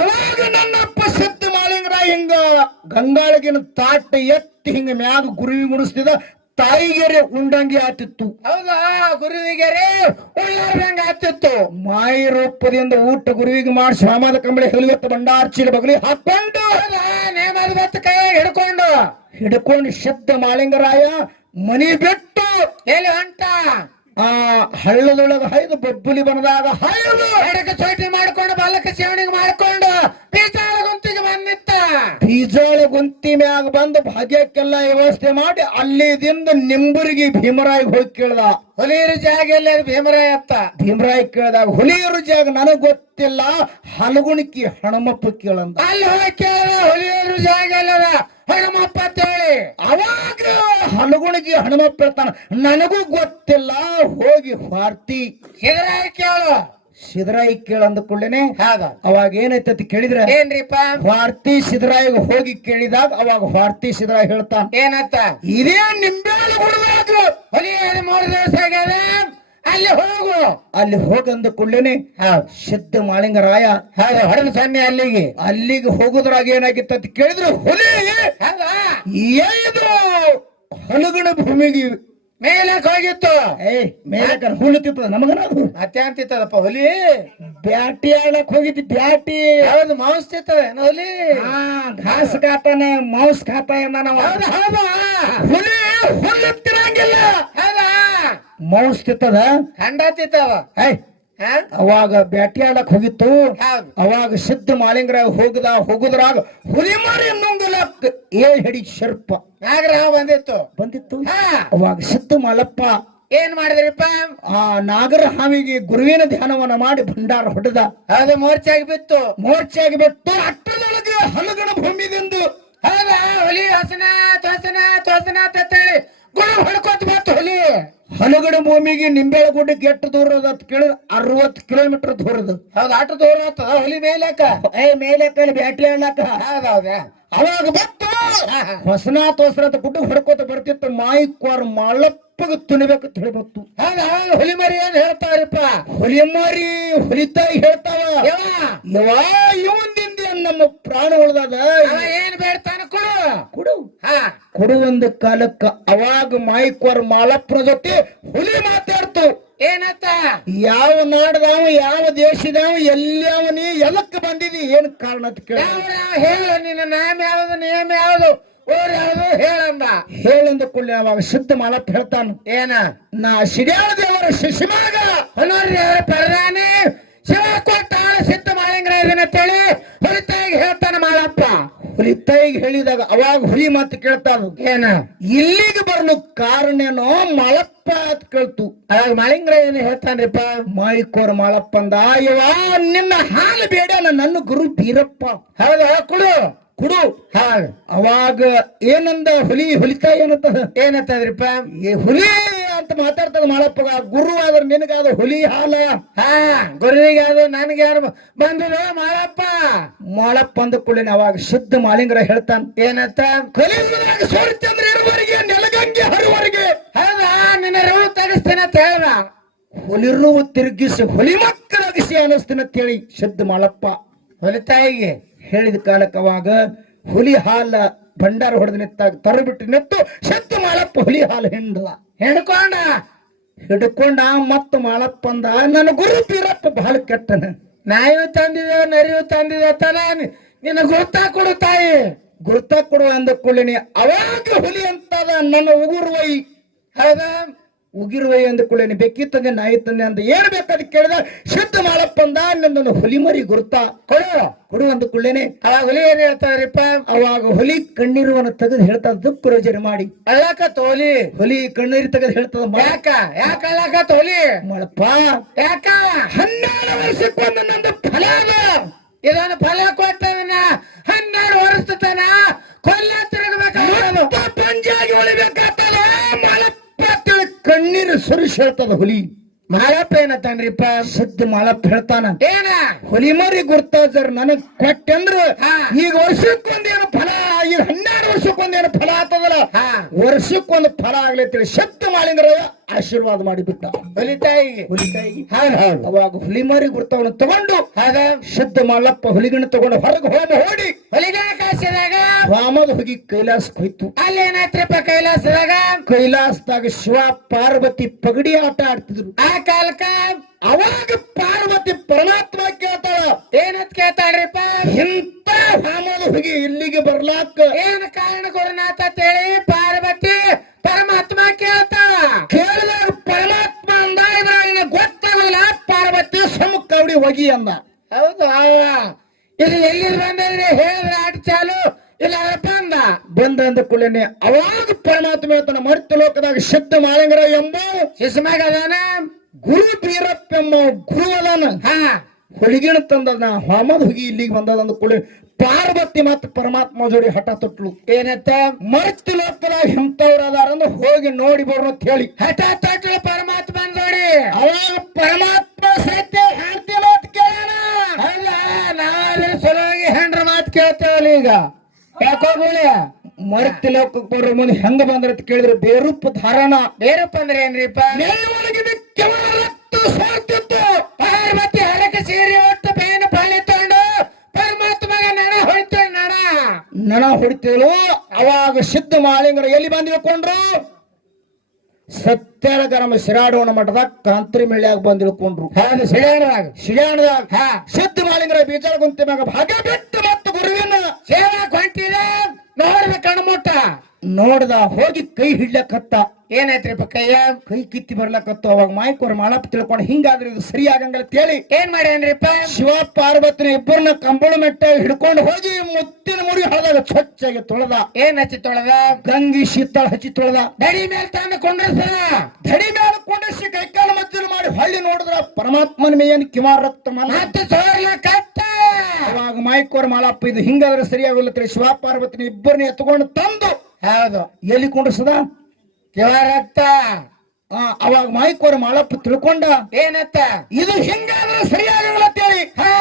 ಅವಾಗ ನನ್ನಪ್ಪ ಸಿದ್ಧ ಮಾಲಿಂಗರಾಯ ಹಿಂಗ ಗಂಗಾಳಗಿನ ತಾಟ ಎತ್ತಿ ಹಿಂಗ ಮ್ಯಾಗ ಗುರುವಿ ಗುಡಿಸ್ತಿದ, ತಾಯಿಗೆರೆ ಉಂಡಂಗಿ ಆತಿತ್ತು. ಹೌದಾ ಗುರುವಿಗೆರೆ ಉಳ್ಳಾರ್ದಂಗ ಆತಿತ್ತು. ಮಾಯಿ ರೂಪದಿಂದ ಊಟ ಗುರುವಿಗೆ ಮಾಡಿ ಶ್ರಾಮದ ಕಂಬಳಿ ಹೆಲಿವತ್ತ ಬಂಡಾರ ಚೀಲ ಬಗಲಿ ಹಾಕೊಂಡು ನೇಮದ ಬತ್ತ ಕೈ ಹಿಡ್ಕೊಂಡು ಶಬ್ದ ಮಾಲಿಂಗರಾಯ ಮನಿ ಬಿಟ್ಟು ಎಲ್ಲಿ ಹೊಂಟ? ಆ ಹಳ್ಳದೊಳಗ ಹೈದು ಬಬ್ಬುಲಿ ಬನದಾಗ ಹೈದು ಎಡಕ್ಕೆ ಚೋಟಿ ಮಾಡ್ಕೊಂಡು ಬಲಕ್ಕೆ ಸೇವಣಿಗೆ ಮಾಡ್ಕೊಂಡು ಬೀಚಾಲ ಗುಂತಿಗೆ ಬಂದಿತ್ತ. ಐಜಾಳ ಗುಂತಿ ಮ್ಯಾಗ ಬಂದು ಭಾಗ್ಯಕ್ಕೆಲ್ಲ ವ್ಯವಸ್ಥೆ ಮಾಡಿ ಅಲ್ಲಿದಿಂದ ನಿಂಬುರಿಗೆ ಭೀಮರಾಯ್ ಹೋಗಿ ಕೇಳ್ದ. ಹುಲಿಯರ ಜಾಗ ಎಲ್ಲ ಭೀಮರಾಯ ಅತ್ತ. ಭೀಮರಾಯ್ ಕೇಳಿದಾಗ ಹುಲಿಯರ ಜಾಗ ನನಗ್ ಗೊತ್ತಿಲ್ಲ, ಹಲಗುಣಿಕಿ ಹಣಮಪ್ಪ ಕೇಳಂದ. ಅಲ್ಲಿ ಹೋಗಿ ಕೇಳಿದ ಹುಲಿಯರ ಜಾಗ ಎಲ್ಲದ ಹನುಮಪ್ಪ ಅಂತ ಹೇಳಿ. ಅವಾಗ ಹಲಗುಣಿಗೆ ಹಣಮಪ್ಪ ಹೇಳ್ತಾನ ನನಗೂ ಗೊತ್ತಿಲ್ಲ, ಹೋಗಿ ವಾರ್ತಿ ಸಿದ್ದರಾಯ ಕೇಳು. ಸಿದ್ದರಾಯಿ ಕೇಳಂದ ಕೂಡಲೇನೆ ಹೌದ. ಅವಾಗ ಏನೈತಿ ಕೇಳಿದ್ರೆ ಏನ್ರಿಪ್ಪ ವಾರ್ತಿ ಸಿದ್ದರಾಯಿಗೆ ಹೋಗಿ ಕೇಳಿದಾಗ ಅವಾಗ ವಾರ್ತಿ ಸಿದ್ದರಾಯಿ ಹೇಳ್ತಾನ ಏನತ್ತ, ಇದೇ ನಿಂಬೆಳ ಗುಡ್ದಾಗ ಹುಲಿ 3 ದಿವಸ ಆಗ್ಯದ, ಅಲ್ಲಿ ಹೋಗು. ಅಲ್ಲಿ ಹೋಗಂದ ಕೂಡಲೇನೆ ಸಿದ್ಧ ಮಾಳಿಂಗರಾಯ ಹೊಡೆದ ಸನ್ನೆ ಅಲ್ಲಿಗೆ ಹೋಗುದ್ರಾಗ ಏನಾಗಿತ್ತ ಅಂತ ಕೇಳಿದ್ರು ಹುಲಿ ಏದು ಹಲಗಣ ಭೂಮಿಗೆ ಮೇಲಕ್ ಹೋಗಿತ್ತು. ಮೇಲೆ ಹುಳುತ್ತಿತ್ತದ ನಮಗನದು ಮತ್ತೆ ಅಂತಿತ್ತದಪ್ಪ ಹುಲಿ. ಬ್ಯಾಟಿ ಆಡಕ್ ಹೋಗಿದ್ದಿ. ಬ್ಯಾಟಿ ಯಾವ್ದು ಮಾಂಸ ತಿತ್ತದ ಹುಲಿ. ಘಾಸ್ ಖಾತಾನೆ ಮಾಂಸ್ ಖಾತ ಹುಲಿ ಹುಲ್ಲು ತಿನ್ನಂಗಿಲ್ಲ, ಮಾಂಸ್ ತಿತ್ತದ ಖಂಡ ತಿತ್ತವ. ಅವಾಗ ಬ್ಯಾಟಿ ಆಡಕ್ ಹೋಗಿತ್ತು. ಅವಾಗ ಸಿದ್ಧ ಮಾಳಿಂಗರಾಯ ಹೋಗುದ್ರಾಗ ಹುಲಿ ಮಾರಿ ನುಂಗಲಕ್ ಹಿಡಿ ಶರ್ಪ ಬಂದಿತ್ತು. ಅವಾಗ ಸಿದ್ಧ ಮಾಲಪ್ಪ ಏನ್ ಮಾಡಿದ್ರಿಪ್ಪ, ಆ ನಾಗರ ಹಾವಿಗೆ ಗುರುವಿನ ಧ್ಯಾನವನ್ನ ಮಾಡಿ ಭಂಡಾರ ಹೊಡೆದ. ಅದು ಮೋರ್ಚಾಗಿ ಬಿತ್ತು. ಅಟ್ಟದೊಳಗೆ ಹಲಗಣ ಭೂಮಿದಿಂದ ಹೌದಾ ಹುಲಿ ಹಸನ ತೋಸನ ತತ್ತೇಳಿ ಗುಣ ಹೊಡ್ಕೊತ ಬತ್ತು ಹುಲಿ. ಹಲಗಡ ಭೂಮಿಗೆ ನಿಂಬೆಳ ಗುಡ್ಡಕ್ಕೆ ಎಷ್ಟು ದೂರ ಅದ ಅಂತ ಕೇಳಿದ್ರೆ 60 ಕಿಲೋಮೀಟರ್ ದೂರದ. ಹೌದು, ಅಷ್ಟು ದೂರ ಆಗ್ತದ ಹುಲಿ ಮೇಲಕ್ಕ. ಮೇಲಕ್ಕ ಬ್ಯಾಟಿ ಆಡ್ಲಾಕ. ಹೌದೌದ. ಅವಾಗ ಬತ್ತು ಹೊಸನ ತೋಸರ ಅಂತ ಗುಡ್ಡ ಹೊಡ್ಕೋತ ಬರ್ತಿತ್ತು. ಮಾಯಿಕ್ವಾರ ಮಾಳಪ್ಪಗ ತುಣಿಬೇಕಂತ ಹೇಳ್ಬತ್ತು. ಹೌದ. ಹುಲಿ ಮರಿ ಏನ್ ಹೇಳ್ತಾರಪ್ಪ, ಹುಲಿ ಮರಿ ಹುಲಿತಾಯಿ ಹೇಳ್ತಾವ ಇವಂದಿಂದ ನಮ್ಮ ಪ್ರಾಣ ಉಳ್ದಾಗ ಏನ್ ಬೇಡ್ತಾನ ಕೊಡು ಕೊಡು ಒಂದು ಕಾಲಕ್ಕ. ಅವಾಗ ಮಾಯಿಕ್ವಾರ ಮಾಳಪ್ಪನ ಜೊತೆ ಹುಲಿ ಮಾತಾಡ್ತು. ಏನತ್ತ, ಯಾವ ನಾಡದವ ಯಾವ ದೇಶದವ ಎಲ್ಲಿಯವ ನೀ ಎಲಕ್ಕ ಬಂದಿದಿ ಏನ್ ಕಾರಣ ಅಂತ ಕೇಳ. ಹೇಳು ನಿನ್ನ ನಾಮ ಯಾವ್ದು ನೇಮ ಯಾವ್ದು ಊರ್ ಯಾವ್ದು ಹೇಳಂದ. ಹೇಳಂದ ಕೂಡಲೇ ಅವಾಗ ಸಿದ್ಧ ಮಾಲಪ್ಪ ಹೇಳ್ತಾನ ಏನ, ನಾ ಸಿಡ್ಯಾಳ ದೇವರ ಶಿಶಿಮಾಗ ಹೊನ್ನೂರು ದೇವರ ಪರದಾನಿ ಶಿವ ಕೊಟ್ಟ ಸಿದ್ಧ ಮಾಳಿಂಗರಾಯ ಅಂತೇಳಿ ಹುಲಿತಾಯಿಗೆ ಹೇಳ್ತಾನ ಮಾಳಪ್ಪ. ಹುಲಿತಾಯಿಗೆ ಹೇಳಿದಾಗ ಅವಾಗ ಹುಲಿ ಮಾತು ಕೇಳ್ತಾನ ಏನ, ಇಲ್ಲಿಗೆ ಬರಲು ಕಾರಣೇನೋ ಮಾಳಪ್ಪ ಅಂತ ಕೇಳ್ತು. ಅವಾಗ ಮಾಳಿಂಗರಾಯ ಏನು ಹೇಳ್ತಾನ್ರಿಪ್ಪ, ಮಾಯಿಕೋರ್ ಮಾಳಪ್ಪ ಅಂದ ಯವಾ ನಿನ್ನ ಹಾಲು ಬೇಡ ನನ್ನ ಗುರು ಬೀರಪ್ಪ. ಹೌದಾ ಕೊಡು ಕೊಡು. ಅವಾಗ ಏನಂದ ಹುಲಿತಾಯಿ ಏನತ್ತದ್ರಿಪ್ಪ, ಹುಲಿ ಅಂತ ಮಾತಾಡ್ತದ ಮಾಳಪ್ಪಗ. ಗುರು ಆದ್ರ ನಿನಗಾದ ಹುಲಿ ಹಾಲ. ಗುರುವಿಗೆ ಅದು ನನ್ಗೆ ಯಾರು ಬಂದ್ರು ಮಾಳಪ್ಪ. ಮಾಳಪ್ಪ ಅಂದ ಕೂಡಲೇ ಅವಾಗ ಸಿದ್ಧ ಮಾಳಿಂಗರ ಹೇಳ್ತಾನ ಏನತ್ತ, ಕಲಿಯುಗದಾಗ ಸೋರಿಚಂದ್ರ ಇರುವವರೆಗೆ ನೆಲಗಂಗೆ ಹರುವವರೆಗೆ ಹೌದಾ ನಿನ್ನ ರೂ ತೆಗಿಸ್ತೇನೆ ಅಂತ ಹೇಳ್ದ. ಹುಲಿರು ತಿರುಗಿಸಿ ಹುಲಿ ಮಕ್ಕಳಗಿಸಿ ಅನಿಸ್ತೀನಿ ಅಂತ ಹೇಳಿ ಸಿದ್ಧ ಮಾಳಪ್ಪ ಹುಲಿತಾಯಿಗೆ ಹೇಳಿದ ಕಾಲಕ್ಕೆ ಅವಾಗ ಹುಲಿ ಹಾಲ ಭಂಡಾರ ಹೊಡೆದ ನಿತ್ತಾಗ ತರಬಿಟ್ಟು ನಿತ್ತು ಸಿದ್ಧ ಮಾಳಪ್ಪ ಹುಲಿ ಹಾಲು ಹಿಡ್ಕೊಂಡ ಮತ್ತ ಮಾಳಪ್ಪ ಅಂದ ನನ್ನ ಗುರು ಬೀರಪ್ಪ ಬಹಳ ಕೆಟ್ಟನ. ನಾಯಿಯು ತಂದಿದೆ ನರಿಯು ತಂದಿದೆ ತಲ ನಿನ್ನ ಗುರ್ತಾ ಕೊಡು ತಾಯಿ. ಗುರ್ತಾ ಕೊಡುವ ಅಂದ ಕೂಡಲೇ ಅವಾಗ ಹುಲಿ ಅಂತದ ನನ್ನ ಉಗುರುವೈ. ಹೌದಾ, ಉಗಿರುವೈ ಅಂದ ಕೂಡಲೇ ಬೆಕ್ಕಿ ತಂದೆ ನಾಯಿ ತಂದೆ ಅಂತ ಏನ್ ಬೇಕಾದ ಕೇಳಿದ ಸಿದ್ಧ ಮಾಳಪ್ಪ ಅಂದ ನನ್ನ ಹುಲಿ ಮರಿ ಗುರ್ತಾ ಕೊಡು ಅಂದ ಕೂಡಲೇನೆ ಅವಾಗ ಹುಲಿ ಏನ್ ಹೇಳ್ತಾರಿಪ್ಪ, ಅವಾಗ ಹುಲಿ ಕಣ್ಣೀರುವನ್ನು ತೆಗೆದು ಹೇಳ್ತದ ದುಃಖ ರೋಜನೆ ಮಾಡಿ ಅಳ್ಳಾಕತ್ತ ಹುಲಿ ಕಣ್ಣೀರು ತೆಗೆದು ಹೇಳ್ತದ. ಯಾಕ ಅಳ್ಳಾಕತ್ತ ಹುಲಿ ಮಾಳಪ್ಪ, ಯಾಕ 12 ವರ್ಷಕ್ಕೊಂದು ನಂದು ಫಲ ಅದ. ಇದೊಂದು ಫಲ ಕೊಟ್ಟದನ್ನ 12 ವರ್ಷ ತನ ಕೊಲ್ಲ ತಿರುಗಬೇಕು, ಪಂಜಾಗಿ ಉಳಿಬೇಕಾಗ್ತದ. ಮಾಳಪ್ಪ ಕಣ್ಣೀರು ಸುರಿಸಿ ಹೇಳ್ತದ ಹುಲಿ. ಮಾಳಪ್ಪ ಏನತ್ತಾನ್ರಿಪ್ಪ, ಸಿದ್ಧ ಮಾಳಪ್ಪ ಹೇಳ್ತಾನ ಏನ, ಹುಲಿ ಮರಿ ಗುರ್ತಾಜರ್ ನನಗ್ ಕೊಟ್ಟಂದ್ರ ಈಗ ವರ್ಷಕ್ಕೊಂದೇನು ಫಲ, ಈಗ 12 ವರ್ಷಕ್ಕೊಂದೇನು ಫಲ ಆಗ್ತದಲ್ಲ, ವರ್ಷಕ್ಕೊಂದು ಫಲ ಆಗ್ಲತ್ತೇಳಿ ಸಿದ್ಧ ಮಾಳಿಂಗರಾಯ ಆಶೀರ್ವಾದ ಮಾಡಿಬಿಟ್ಟ ಹುಲಿತಾಯಿಗೆ. ಅವಾಗ ಹುಲಿ ಮರಿ ಗುರ್ತವನ್ನ ತಗೊಂಡು ಸಿದ್ಧ ಮಾಳಪ್ಪ ಹುಲಿಗಣ್ಣ ತಗೊಂಡು ಹೊರಗೆ ಹೋಮ ಹೋಡಿ ಹುಲಿಗಣ್ಣ ಕಾಸಿದಾಗ ವಾಮದ ಹೋಗಿ ಕೈಲಾಸಕ್ಕೆ ಹೋಯ್ತು. ಅಲ್ಲಿ ಏನಾಯ್ತ್ರಪ್ಪ ಕೈಲಾಸದಾಗ ಶಿವ ಪಾರ್ವತಿ ಪಗಡಿ ಆಟ ಆಡ್ತಿದ್ರು. ಆ ಕಾಲಕ್ಕ ಅವಾಗ ಪಾರ್ವತಿ ಪರಮಾತ್ಮ ಕೇಳ್ತಾಳ. ಏನತ್ ಕೇಳ್ತಾಳ್ರಿಪ್ಪ, ಇಂತ ವಾಮದ ಹೋಗಿ ಇಲ್ಲಿಗೆ ಬರ್ಲಾಕ ಏನ್ ಕಾರಣ ಗುರುನಾಥ ಹೇಳಿ ಪಾರ್ವತಿ ಪರಮಾತ್ಮ ಕೇಳ್ತಾಳ. ಕೇಳಿದಾಗ ಪರಮಾತ್ಮ ಅಂದ ಇದ್ರಾಗ ಗೊತ್ತಾಗಲ್ಲ. ಪಾರ್ವತಿ ಸಮುಖ ಅವಡಿ ಹೋಗಿ ಅಂದ. ಹೌದು, ಇದು ಎಲ್ಲಿ ಬಂದ್ರೆ ಹೇಳಿದ್ರೆ ಆಟ ಚಾಲು ಇಲ್ಲ ಕೂಡಲೇ ಅವಾಗ ಪರಮಾತ್ಮ ಹೇಳ್ತಾನ ಮರ್ತ್ಯ ಲೋಕದಾಗ ಸಿದ್ಧ ಮಾಳಿಂಗರ ಎಂಬ ಶಿಶುಮಾಗ ಅದಾನ ಗುರು ಬೀರಪ್ಪ ಎಂಬ ಗುರು ಅದಾನ ಹಾ ಹೊಲಿಗಿನ ತಂದದ ಹೋಮದ ಹೋಗಿ ಇಲ್ಲಿಗೆ ಬಂದದ ಅಂದ ಕೂಡಲೇ ಪಾರ್ವತಿ ಮತ್ತು ಪರಮಾತ್ಮ ಜೋಡಿ ಹಠ ತೊಟ್ಲು ಏನತ್ತ ಮರ್ತ್ಯ ಲೋಕದಾಗ ಎಂತವ್ರ ಅದಾರಂದ್ರೆ ಹೋಗಿ ನೋಡಿ ಬರ್ರು ಅಂತ ಹೇಳಿ ಹಠ ತೊಟ್ಟಳು ಪರಮಾತ್ಮ ನೋಡಿ ಅವಾಗ ಪರಮಾತ್ಮ ಸತ್ಯ ಹೇಳ್ತೀನ ಅಂತ ಕೇಳೋಣ ಅಲ್ಲ ನಾವೆಲ್ಲ ಸಲುವಾಗಿ ಹೆಂಡ್ರ ಮಾತು ಕೇಳ್ತೇವಲ್ಲ ಈಗ ಯಾಕೋಗುಳಿ ಮರ್ತ್ಯ ಲೋಕಕ್ಕೆ ಬರೋ ಮುಂದೆ ಹೆಂಗ ಬಂದ್ರ ಅಂತ ಕೇಳಿದ್ರೆ ಬೇರೂಪ ಧಾರಣ ಬೇರಪ್ಪ ಅಂದ್ರೆ ಏನ್ರಿಪ್ಪ ಮೇಲ್ವರೆಗಿನ ಕೆವಲ ರಕ್ತ ಸೋರ್ತಿತ್ತು ಪಾರ್ವತಿ ಹರಕೆ ಸೀರೆ ಒಟ್ಟು ಬೇನ ಪಾಲಿ ತಗೊಂಡು ಪರಮಾತ್ಮಗ ನಡ ಹೊಯ್ತು ನಣ ಹೊಡಿತೇಳು ಅವಾಗ ಸಿದ್ಧ ಮಾಳಿಂಗರು ಎಲ್ಲಿ ಬಂದು ಇಳ್ಕೊಂಡ್ರು ಸತ್ಯಗರಮ ಶಿರಾಡೋಣ ಮಠದಾಗ ಕಾಂತ್ರಿ ಮೆಳ್ಳ್ಯಾಗ ಬಂದು ಇಳ್ಕೊಂಡ್ರು ಹೌದು ಸಿಡಿಯಾಣದಾಗ ಶಿರಾಣದಾಗ ಹಾ ಸಿದ್ಧ ಮಾಳಿಂಗರ ಬೀಜ ಕುಂತಿ ಮ್ಯಾಗ ಭಾಗ ಬಿಟ್ಟು ಮತ್ತು ಗುರುವಿನ ಸೇವಾ ಹೊಂಟಿದೆ ನೋಡ್ಬೇಕು ಕಣ್ಮುಟ್ಟ ನೋಡ್ದ ಹೋಗಿ ಕೈ ಹಿಡ್ಲಕತ್ತ ಏನಾಯ್ತ್ರಿಪ್ಪ ಕೈಯ ಕೈ ಕಿತ್ತಿ ಬರ್ಲಕತ್ತು ಅವಾಗ ಮಾಯ್ಕೋರ್ ಮಾಳಪ್ಪ ತಿಳ್ಕೊಂಡು ಹಿಂಗಾದ್ರೆ ಇದು ಸರಿ ಆಗಂಗಲ್ಲ ತೇಳಿ ಏನ್ ಮಾಡ್ಯಾನ್ರಿಪ್ಪ ಶಿವ ಪಾರ್ವತಿನ ಇಬ್ಬರನ್ನ ಕಂಬಳ ಮೆಟ್ಟ ಹಿಡ್ಕೊಂಡು ಹೋಗಿ ಮುತ್ತಿನ ಮುರಿ ಹೊಡೆದಾಗ ಸ್ವಚ್ಛಾಗಿ ತೊಳೆದ ಏನ್ ಹಚ್ಚಿ ತೊಳೆದ ಗಂಗಿ ಶೀತಳ ಹಚ್ಚಿ ತೊಳೆದ ದಡಿ ಮೇಲೆ ತಂದು ಕೊಂಡ್ರಸರ ಧಡಿ ಮೇಲೆ ಕೊಂಡಿಸಿ ಕೈಕಾಲ ಮಜ್ಜಲು ಮಾಡಿ ಹೊಳ್ಳಿ ನೋಡಿದ್ರ ಪರಮಾತ್ಮನ ಮೇಯನ್ ಕಿಮಾರ ರಕ್ತ ಮಲ ಮತ್ತೆ ಸೋರ್ಲ ಕಟ್ಟ ಅವಾಗ ಮಾಯ್ಕೋರ್ ಮಾಳಪ್ಪ ಇದು ಹಿಂಗಾದ್ರೆ ಸರಿಯಾಗಲ್ಲ ತಿಳಿ ಶಿವ ಪಾರ್ವತಿನ ಇಬ್ಬರನ್ನ ಎತ್ಕೊಂಡು ತಂದು ಹೌದು ಎಲ್ಲಿ ಕೊಂಡಿಸದ ಕಿವ ರಕ್ತ ಅವಾಗ ಮಾಯ್ಕೋರ್ ಮಾಳಪ್ಪ ತಿಳ್ಕೊಂಡ ಏನತ್ತ ಇದು ಹಿಂಗಾದ್ರೆ ಸರಿಯಾಗಲ್ಲ ಅಂತೇಳಿ ಹಾ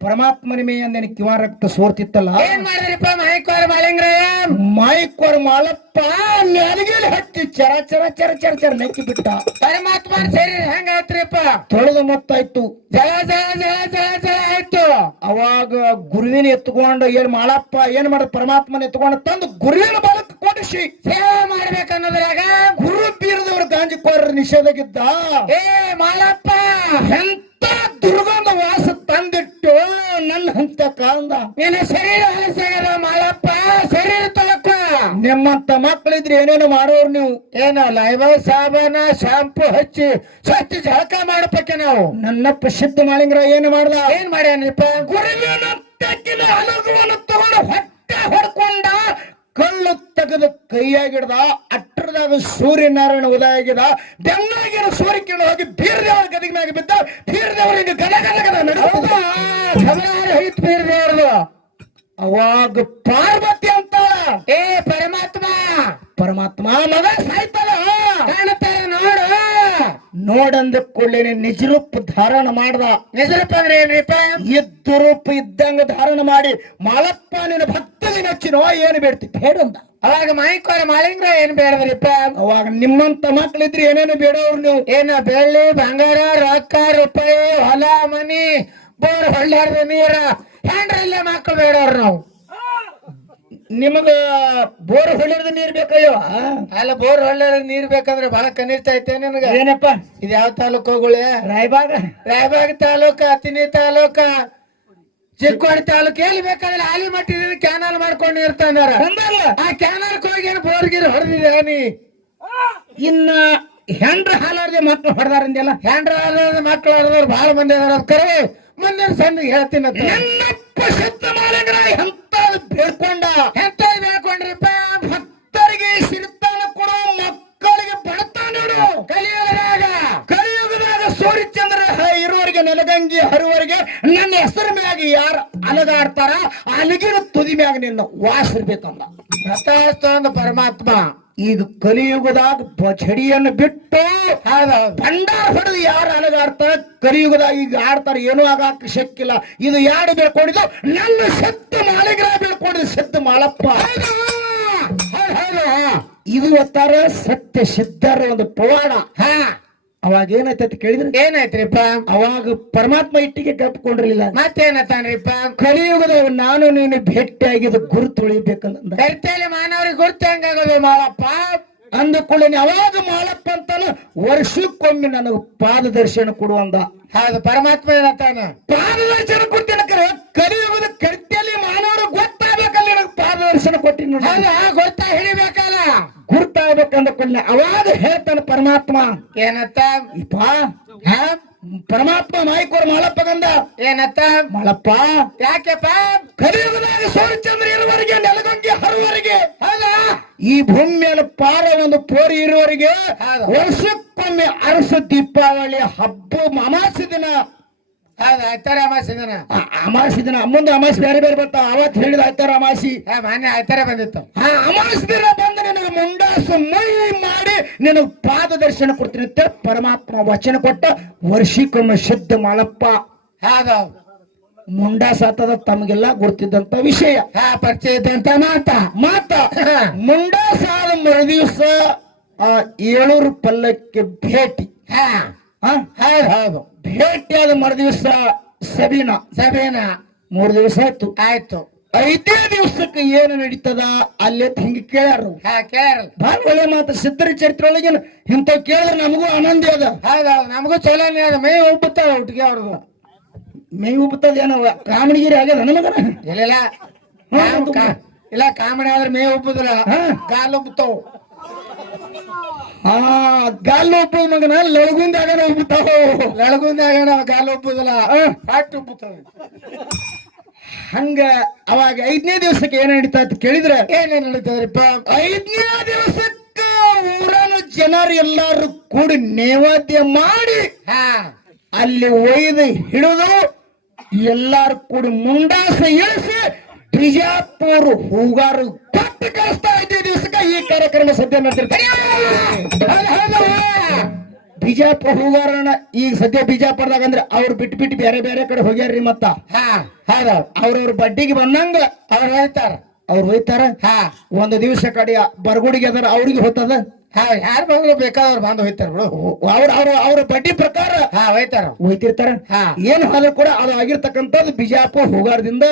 ಪರಮಾತ್ಮನ ಮೇಯಂದೇನು ಕಿವ ರಕ್ತ ಸೋರ್ತಿತ್ತಲ್ಲ ಏನ್ ಮಾಡಿದ್ರಿಪ್ಪ ಮಾಹಿಕೋರ ಮಾಳಿಂಗ್ರ ಮಾಯ್ಕೋರ್ ಮಾಳಪ್ಪ ನೆಲಗಿಲಿ ಹತ್ತಿ ಚರ ಚರ ಚರ ಚರ ಚರ ನೆಕ್ಕಿ ಬಿಟ್ಟ ಪರಮಾತ್ಮನ ಶರೀರ ಹೆಂಗ ಆಯ್ತ್ರಿಪ್ಪ ತೊಳೆದ ಮೊತ್ತಾಯ್ತು ಜಲ ಜಲ ಜಲ ಜಲ ಜಲ ಆಯ್ತು ಅವಾಗ ಗುರುವಿನ ಎತ್ಕೊಂಡು ಏನ್ ಮಾಳಪ್ಪ ಏನ್ ಮಾಡ ಪರಮಾತ್ಮನ ಎತ್ಕೊಂಡು ತಂದು ಗುರುವಿನ ಬಾಲಕ್ಕೆ ಕೊಂಡಿಸಿ ಸೇವೆ ಮಾಡ್ಬೇಕನ್ನೋದ್ರಾಗ ಗುರು ಬೀರದವ್ರ ಗಾಂಜಿಕೋರ ನಿಷೇಧಗಿದ್ದ ಏ ಮಾಳಪ್ಪ ಎಂತ ದುರ್ಗಂಧ ವಾಸ ತಂದಿಟ್ಟು ನನ್ನ ಹಂತ ಕಾಂದ ನಿನ್ನ ಶರೀರ ಹಲಸಾಗದ ಮಾಳಪ್ಪ ಶರೀರ ತೊಳಕ ನಿಮ್ಮಂತ ಮಕ್ಕಳಿದ್ರೆ ಏನೇನು ಮಾಡೋರು ನೀವು ಏನು ಲೈಬಾಯ್ ಸಾಬಾನ ಶಾಂಪು ಹಚ್ಚಿ ಸ್ವಚ್ಛ ಜಳಕ ಮಾಡಬೇಕೆ ನಾವು ನನ್ನಪ್ಪ ಸಿದ್ಧ ಮಾಳಿಂಗ್ರ ಏನು ಮಾಡ್ದ ಏನ್ ಮಾಡ್ಯಾನ್ರಿಪ್ಪ ಗುರುವಿನ ತೆಕ್ಕಿನ ಹಲಗುವನ್ನು ತಗೊಂಡು ಹೊಟ್ಟೆ ಹೊಡ್ಕೊಂಡ ಕಳ್ಳು ತೆಗೆದು ಕೈಯಾಗಿಡ್ದ ಅಟ್ಟರದಾಗ ಸೂರ್ಯನಾರಾಯಣ ಉದಯ ಆಗಿದ ಬೆನ್ನಾಗಿನ ಸೂರ್ಯಕಿರಣ ಹೋಗಿ ಬೀರದೇವರ ಗದಿಗಿನಾಗ ಬಿದ್ದ ಬೀರದೇವರಿಗೆ ಗದ ಗದ ಗದ ನಡೆದ ಹಿತ್ ಬೀರ್ದೇವ್ರದು ಅವಾಗ ಪಾರ್ವತಿ ಅಂತಾಳ ಏ ಪರಮಾತ್ಮ ಪರಮಾತ್ಮ ಮಗ ಸಾಯ್ತಾಳ ಕಾಣುತ್ತಾರೆ ನೋಡು ನೋಡಂದ ಕೂಡಲೇ ನಿಜ ರೂಪ ಧಾರಣ ಮಾಡ್ದ ನಿಜರಪ್ಪ ಅಂದ್ರೆ ಏನ್ರಿಪ್ಪ ಇದ್ದು ರೂಪ ಇದ್ದಂಗ ಧಾರಣ ಮಾಡಿ ಮಾಳಪ್ಪ ನಿನ್ನ ಭಕ್ತಗೆ ನಚ್ಚಿನೋ ಏನು ಬೇಡ್ತಿ ಬೇಡಂದ ಅವಾಗ ಮಾಹಿಕೋರ ಮಾಳಿಂಗ್ರ ಏನ್ ಬೇಡದ್ರಿಪ್ಪ ಅವಾಗ ನಿಮ್ಮಂತ ಮಕ್ಳಿದ್ರೆ ಏನೇನು ಬೇಡವ್ರು ನೀವು ಏನ ಬೆಳ್ಳಿ ಬಂಗಾರ ರೊಕ್ಕ ರೂಪಾಯಿ ಹೊಲ ಮನಿ ಬೋರ್ ಹೊಳ್ಳಾರ್ದ ನೀರ ಹೆಂಡ್ರಲ್ಲೇ ಮಕ್ಕಳು ಬೇಡವ್ರು ನಾವು ನಿಮಗ ಬೋರ್ ಹೊಳಿರದ ನೀರ್ ಬೇಕಯ್ಯೋ ಅಲ್ಲ ಬೋರ್ ಹೊಳ್ಳಾರ ನೀರ್ ಬೇಕಂದ್ರೆ ಬಹಳ ಕನಿಷ್ಠ ಐತೆ ನಿನಗ ಏನಪ್ಪ ಇದು ಯಾವ ತಾಲೂಕು ಹೋಗುಳೆ ರಾಯಬಾಗ ರಾಯಬಾಗ ತಾಲೂಕ ಅತಿನಿ ತಾಲೂಕ ಚಿಕ್ಕೋಡಿ ತಾಲೂಕು ಎಲ್ಲಿ ಬೇಕಾದ್ರೆ ಆಲಿ ಮಟ್ಟಿದ ಕ್ಯಾನಲ್ ಮಾಡ್ಕೊಂಡು ಇರ್ತಾನ ಆ ಕ್ಯಾನಲ್ ಹೋಗಿ ಏನು ಬೋರ್ಗಿರ್ ಹೊಡೆದಿದೆ ನೀ ಇನ್ನ ಹೆಂಡ್ರ ಹಾಲಾರ್ದೆ ಮಕ್ಳು ಹೊಡೆದಾರಂದೆಲ್ಲ ಹೆಂಡ್ರ ಮಕ್ಕಳು ಹೊಡೆದವ್ರು ಬಹಳ ಮಂದಿ ಅದಾರ ಕರೆ ಮುಂದಿನ ಸಂದಿಗೆ ಹೇಳ್ತೀನಿ ನನ್ನಪ್ಪ ಸಿದ್ಧ ಮಾಳಿಂಗ್ರ ಎಂತ ಬೇಡ್ಕೊಂಡ ಎಂತ ಬೇಡ್ಕೊಂಡ್ರಿಪ್ಪ ಭಕ್ತರಿಗೆ ಸಿರಿತಾನ ಕೊಡೋ ಮಕ್ಕಳಿಗೆ ಬಡತಾನ ಕಲಿಯುಗದಾಗ ಸೂರ್ಯಚಂದ್ರ ಇರುವವರಿಗೆ ನೆಲಗಂಗಿ ಹರುವವರಿಗೆ ನನ್ನ ಹೆಸರು ಮ್ಯಾಗ ಯಾರು ಅಲಗಾಡ್ತಾರ ಅಲಗಿನ ತುದಿ ಮ್ಯಾಗ ನಿನ್ನ ವಾಸಿರ್ಬೇಕಂದ ಒಂದು ಪರಮಾತ್ಮ ಈಗ ಕಲಿಯುಗದಾಗ ಛಡಿಯನ್ನು ಬಿಟ್ಟು ಭಂಡಾರ ಹೊಡೆದು ಯಾರು ಅಲಗಾಡ್ತಾರ ಕಲಿಯುಗದಾಗ ಈಗ ಆಡ್ತಾರ ಏನೂ ಆಗಾಕ ಶಕ್ಕಿಲ್ಲ ಇದು ಯಾರು ಬೇಡ್ಕೊಂಡಿದ್ದು ನನ್ನ ಸಿದ್ಧ ಮಾಳಿಂಗ್ರ ಬೇಡ್ಕೊಂಡಿದ್ದು ಸಿದ್ಧ ಮಾಳಪ್ಪ ಇದು ಒತ್ತಾರ ಸತ್ಯ ಸಿದ್ಧರ ಒಂದು ಪವಾಡ ಅವಾಗ ಏನಾಯ್ತು ಕೇಳಿದ್ರೆ ಏನಾಯ್ತ್ರಿಪ್ಪ ಅವಾಗ ಪರಮಾತ್ಮ ಇಟ್ಟಿಗೆ ಕಪ್ಕೊಂಡಿರ್ಲಿಲ್ಲ ಮತ್ತೇನತ್ತಾನ್ರಿಪ್ಪ ಕಲಿಯುಗದಾಗ ನಾನು ನೀನು ಭೇಟಿಯಾಗಿದ್ದು ಗುರು ತೊಳಿಬೇಕಂದ ಕರ್ತೇಲಿ ಮಾನವ್ರಿಗೆ ಗುರ್ತು ಹೆಂಗಾಗೋದು ಮಾಳಪ್ಪ ಅಂದುಕೊಳ್ಳೇನೆ ಅವಾಗ ಮಾಳಪ್ಪ ಅಂತಾನು ವರ್ಷಕ್ಕೊಮ್ಮೆ ನನಗೆ ಪಾದದರ್ಶನ ಕೊಡುವಂದ ಹೌದು ಪರಮಾತ್ಮ ಏನತ್ತಾನ ಪಾದದರ್ಶನ ಕೊಡ್ತೇನೆ ಕಲಿಯುಗದ ಕರ್ತೇಲಿ ಮಾನವರು ಗೊತ್ತಾಗಬೇಕಲ್ಲ ನನಗೆ ಪಾದದರ್ಶನ ಕೊಟ್ಟಿನ ಗೊತ್ತಾ ಹಿಡಿಬೇಕಲ್ಲ ಗುರ್ತಾಗಬೇಕಂದ ಕೊಳ್ಳೆ ಅವಾಗ ಹೇಳ್ತಾನೆ ಪರಮಾತ್ಮ ಏನತ್ತ ಇಪ್ಪ ಪರಮಾತ್ಮ ಮಾಯಿಕೋರ್ ಮಾಳಪ್ಪಗಂದ ಏನತ್ತ ಮಾಳಪ್ಪ ಯಾಕೆಪ್ಪ ಕಲಿಯುಗದಾಗ ಸೂರ್ಯಚಂದ್ರ ಇರುವವರೆಗೆ ನೆಲಗೊಂಗಿ ಹರುವವರೆಗೆ ಹೌದಾ ಈ ಭೂಮಿ ಮೇಲೆ ಪಾರ ಒಂದು ಪೋರಿ ಇರುವವರೆಗೆ ಹೌದು. ವರ್ಷಕ್ಕೊಮ್ಮೆ ಅರಸು ದೀಪಾವಳಿ ಹಬ್ಬ ಅಮಾವಾಸ್ಯ ದಿನ ಹೌದು ಆಯ್ತಾರ ಅಮಾಸಿದನ ಅಮಾವಾಸ್ಯ ದಿನ ಮುಂದೆ ಅಮಾವಾಸ್ಯ ಬೇರೆ ಬೇರೆ ಬರ್ತಾವ ಅವತ್ತು ಹೇಳಿದ ಆಯ್ತಾರ ಅಮಾಸಿ ಮಾನ್ಯ ಆಯ್ತಾರ ಬಂದಿತ್ತು ಆ ಅಮಾವಾಸ್ಯ ದಿನ ಬಂದು ನಿನಗೆ ಮುಂಡಾಸು ಮೈ ಮಾಡಿ ನಿನಗೆ ಪಾದ ದರ್ಶನ ಕೊಡ್ತೀನಿ ಅಂತ ಪರಮಾತ್ಮ ವಚನ ಕೊಟ್ಟ ವರ್ಷಕ್ಕೊಮ್ಮೆ ಶುದ್ಧ ಮಾಳಪ್ಪ ಹೌದು ಮುಂಡಾಸ ಆತದ ತಮಗೆಲ್ಲ ಗುರ್ತಿದ್ದಂತ ವಿಷಯ ಪರಿಚಯ ಇದ್ದಂತ ಮಾತ ಮುಂಡಾಸ ಆದ ಮರುದಿವಸ ಏಳೂರು ಪಲ್ಲಕ್ಕೆ ಭೇಟಿ ಹಾ ಹೌದು ಹೌದು ಭೇಟಿಯಾದ ಮರುದಿವಸ ಸಬೀನ 3 ದಿವಸ ಆಯ್ತು ಆಯ್ತು 5ನೇ ದಿವಸಕ್ಕೆ ಏನು ನಡೀತದ ಅಲ್ಲೇ ಹಿಂಗ ಕೇಳ್ಯಾರ ಕೇಳಾರಲ್ಲ ಬಹಳ ಒಳ್ಳೆ ಮಾತು ಸಿದ್ಧರ ಚರಿತ್ರೆ ಒಳಗೆ ಇಂಥ ಕೇಳಿದ್ರೆ ನಮಗೂ ಆನಂದ ಅದ ಹೌದೌದು ನಮಗೂ ಚಲೋನೇ ಅದ ಮೈ ಉಬ್ಬುತ್ತಾವ ಒಟ್ಟಿಗೆ ಅವ್ರದ್ದು ಮೈ ಉಬ್ಬುತ್ತದ ಏನೋ ಕಾಮಣಿಗಿರಿ ಆಗ್ಯದ ನಮಗನ ಇಲ್ಲ ಇಲ್ಲ ಕಾಮಡಿ ಆದ್ರೆ ಮೇ ಉಬ್ಬುದಿಲ್ಲ ಕಾಲು ಉಬ್ಬುತ್ತಾವ ಗಾಲ್ ಉಬ್ಬ ಮಗನ ಲಳಗುಂದಾಗ ಉಬ್ಬುತ್ತಾವ ಲಳಗುಂದಾಗ ಕಾಲು ಉಬ್ಬುದಿಲ್ಲ ಪಾಟ್ ಉಬ್ಬುತ್ತವೆ ಹಂಗ ಅವಾಗ 5ನೇ ದಿವಸಕ್ಕೆ ಏನ್ ನಡೀತಾ ಅಂತ ಕೇಳಿದ್ರೆ ಏನೇನ್ ನಡೀತದ್ರಿಪ್ಪ 5ನೇ ದಿವಸಕ್ಕ ಊರನ ಜನರು ಎಲ್ಲಾರು ಕೂಡಿ ನೈವೇದ್ಯ ಮಾಡಿ ಅಲ್ಲಿ ಒಯ್ದು ಹಿಡಿದು ಎಲ್ಲಾರು ಕೂಡಿ ಮುಂಡಾಸ ಇಳಿಸಿ ಬಿಜಾಪುರ ಹೂಗಾರು ಕೊಟ್ಟು ಕಳಿಸ್ತಾ 5ನೇ ದಿವಸಕ್ಕೆ ಈ ಕಾರ್ಯಕ್ರಮ ಸದ್ಯ ನಡೆದಿರ್ತಾರೆ ಬಿಜಾಪುರ ಹೂಗಾರನ ಈಗ ಸದ್ಯ ಬಿಜಾಪುರದಾಗ ಅಂದ್ರೆ ಅವ್ರು ಬಿಟ್ಟು ಬಿಟ್ಟು ಬೇರೆ ಬೇರೆ ಕಡೆ ಹೋಗ್ಯಾರ್ರಿ ಮತ್ತ ಅವ್ರವ್ರ ಬಡ್ಡಿಗೆ ಬಂದಂಗ ಅವ್ರು ಹೇಳ್ತಾರ ಅವ್ರು ಹೋಯ್ತಾರ ಒಂದು ದಿವಸ ಕಡೆ ಬರಗುಡಿಗೆ ಅದರ ಅವ್ರಿಗೆ ಹೋಗ್ತದ ಯಾರು ಬಂದ್ರು ಬೇಕಾದವ್ರು ಬಂದು ಹೋಯ್ತಾರ ಬಿಡು ಅವ್ರ ಬಡ್ಡಿ ಪ್ರಕಾರ ಹೋಯ್ತಾರ ಹೋಯ್ತಿರ್ತಾರ ಏನ್ ಹಾಲು ಕೂಡ ಅದು ಆಗಿರ್ತಕ್ಕಂಥದ್ದು ಬಿಜಾಪುರ ಹೋಗಾರದಿಂದ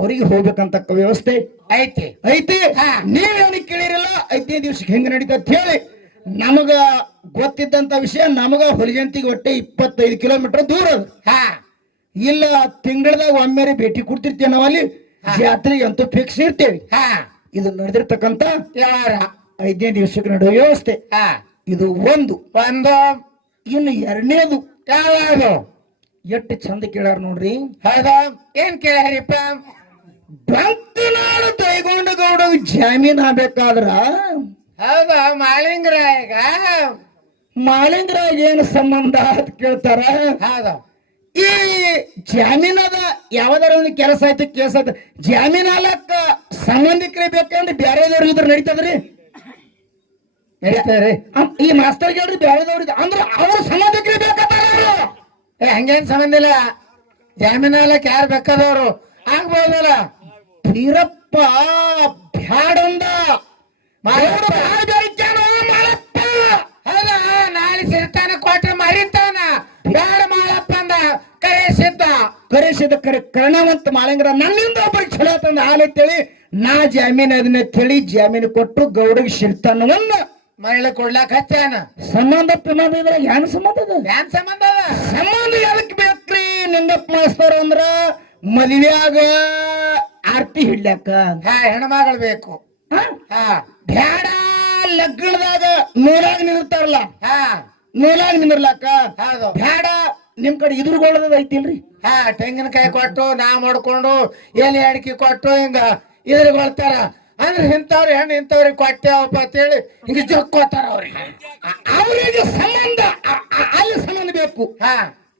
ಅವ್ರಿಗೆ ಹೋಗ್ಬೇಕಂತ ವ್ಯವಸ್ಥೆ ಐತಿ ನೀವೇನಿಗೆ ಕೇಳಿರಲ್ಲ 5ನೇ ದಿವಸಕ್ಕೆ ಹೆಂಗ ನಡೀತ ಅಂತ ಹೇಳಿ ನಮಗ ಗೊತ್ತಿದ್ದಂತ ವಿಷಯ ನಮಗ ಹೊಲಿಜಂತಿಗೆ ಒಟ್ಟೆ 25 ಕಿಲೋಮೀಟರ್ ದೂರ ಅದು ಇಲ್ಲ ತಿಂಗಳದಾಗ ಒಮ್ಮೆರೆ ಭೇಟಿ ಕೊಡ್ತಿರ್ತೇವೆ ನಾವು ಅಲ್ಲಿ ಜಾತ್ರೆಗೆ ಅಂತೂ ಫಿಕ್ಸ್ ಇರ್ತೇವೆ ಇದು ನಡೆದಿರ್ತಕ್ಕಂತ 5ನೇ ದಿವಸಕ್ಕೆ ನಡೆಯುವ ವ್ಯವಸ್ಥೆ ಇದು ಒಂದು ಇನ್ನು 2ನೇದು ಯಾವ್ದು ಎಷ್ಟು ಚಂದ ಕೇಳಾರ ನೋಡ್ರಿ ಹೌದಾ ಏನ್ ಕೇಳ್ಯಾರಿಪ್ಪ ಬಂತನಾಳು ತೈಗೊಂಡ ಗೌಡ ಜಾಮೀನ್ ಆಗ್ಬೇಕಾದ್ರ ಹೌದಾ ಮಾಳಿಂಗರಾಗ ಏನು ಸಂಬಂಧ ಅಂತ ಕೇಳ್ತಾರ ಹೌದಾ ಈ ಜಾಮೀನದ ಯಾವ್ದಾರ ಒಂದು ಕೆಲಸ ಆಯ್ತು ಕೇಸ್ ಆಯ್ತು ಜಾಮೀನ್ ಹಾಲಕ್ಕ ಸಂಬಂಧಿಕರೇ ಬೇಕಂದ್ರೆ ಬ್ಯಾರೆದವ್ರು ಇದ್ರ ನಡೀತದ್ರಿ ನಡೀತಾರೆ ಈ ಮಾಸ್ತರ್ ಹೇಳ್ರಿ ಬ್ಯಾರೆದವ್ರಿಗೆ ಅಂದ್ರ ಅವ್ರ ಸಂಬಂಧಿಕರೇ ಬೇಕಂತಾರ ಹಂಗೇನ್ ಸಂಬಂಧ ಇಲ್ಲ ಜಾಮೀನ್ ಹಾಲಕ್ ಯಾರು ಬೇಕಾದವ್ರು ಆಗ್ಬೋದಲ್ಲ ಬೀರಪ್ಪ ಬ್ಯಾಡಂದ ನಾಳೆ ಸಿರ್ತಾನ ಕೊಟ್ರೆ ಮರಿತಾನ ಬ್ಯಾಡ ಮಾಳಪ್ಪ ಅಂದ ಕರೆಸಿದ ಕರ್ಣವಂತ ಮಾಳಿಂಗರ ನನ್ನಿಂದ ಒಬ್ಬರಿಗೆ ಚಲೋ ತಂದ ಹಾಲಂತೇಳಿ ನಾ ಜಾಮೀನ್ ಅದನ್ನ ತಿಳಿ ಜಾಮೀನು ಕೊಟ್ಟು ಗೌಡಿಗೆ ಸಿರ್ತಾನವನ್ನ ಮಹಿಳೆ ಕೊಡ್ಲಾಕ ಹಚ್ಚಾನ ಸಂಬಂಧ ಪ್ರಮಾದ ಇದ್ರ ಏನ್ ಸಂಬಂಧ ಅದ ಏನ್ ಸಂಬಂಧ ಅದ ಸಂಬಂಧ ಎದಕ್ ಬೇಕ್ರಿ ನಿಂಗಪ್ಪ ಮಾಸ್ತರ ಅಂದ್ರ ಮದುವೆಯಾಗ ಆರ್ತಿ ಹಿಡ್ಲಾಕ ಹೆಣ್ಮಗಳು ಬೇಕು ಬ್ಯಾಡ ಲಗ್ನದಾಗ ನೂರಾಗ ನಿಂದಿರ್ತಾರಲ್ಲ ನೂರಾಗ ನಿಂದಿರ್ಲಾಕ ಬ್ಯಾಡ ನಿಮ್ ಕಡೆ ಇದ್ರಗೊಳ್ಳದ ಐತಿಲ್ರಿ ತೆಂಗಿನಕಾಯಿ ಕೊಟ್ಟು ನಾ ಮಾಡ್ಕೊಂಡು ಎಲೆ ಅಡಿಕೆ ಕೊಟ್ಟು ಹಿಂಗ ಇದ್ರಗೊಳ್ತಾರ ಅಂದ್ರೆ ಇಂಥವ್ರು ಹೆಣ್ಣು ಇಂಥವ್ರಿಗೆ ಕೊಟ್ಟೇವಪ್ಪ ಅಂತೇಳಿ ಹಿಂಗ ಜೊಕ್ಕೋತಾರ ಅವ್ರಿಗೆ ಸಂಬಂಧ ಅಲ್ಲಿ ಸಂಬಂಧ ಬೇಕು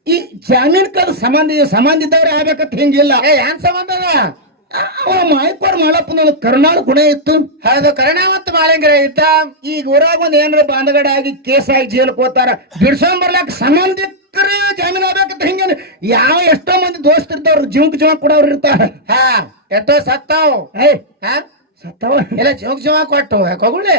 ಈ ಜಾಮೀನ್ ಕದ ಸಂಬಂಧ ಇದ್ದವ್ರೆ ಆಗ್ಬೇಕಂತ ಹಿಂಗಿಲ್ಲ ಏನ್ ಸಂಬಂಧ ಅದ ಮಾಯ್ಕೋರ್ ಮಾಡಪ್ಪ ಕರುಣಾಳ ಗುಣ ಇತ್ತು ಹೌದು ಕರುಣಾವಂತ ಮಾಳಿಂಗರ ಇತ್ತ ಈಗ ಊರಾಗ ಒಂದ್ ಏನಾರ ಬಾಂಧಗಡ ಆಗಿ ಕೇಸ್ ಆಗಿ ಜೈಲ್ ಹೋತಾರ ಬಿಡ್ಸೊಂಡ್ ಬರ್ಲಾಕ ಸಂಬಂಧಿಕರೇ ಜಾಮೀನ್ ಆಗ್ಬೇಕಂತ ಹಿಂಗ ಎಷ್ಟೋ ಮಂದಿ ದೋಸ್ತಿರ್ತಾವ್ರು ಜೀವಕ್ ಕೊಡವ್ರು ಇರ್ತಾರ ಎಷ್ಟೋ ಸತ್ತಾವ್ ಸತ್ತಾವ ಎಲ್ಲ ಜೀವ ಕೊಟ್ಟು ಕೊಗುಳೆ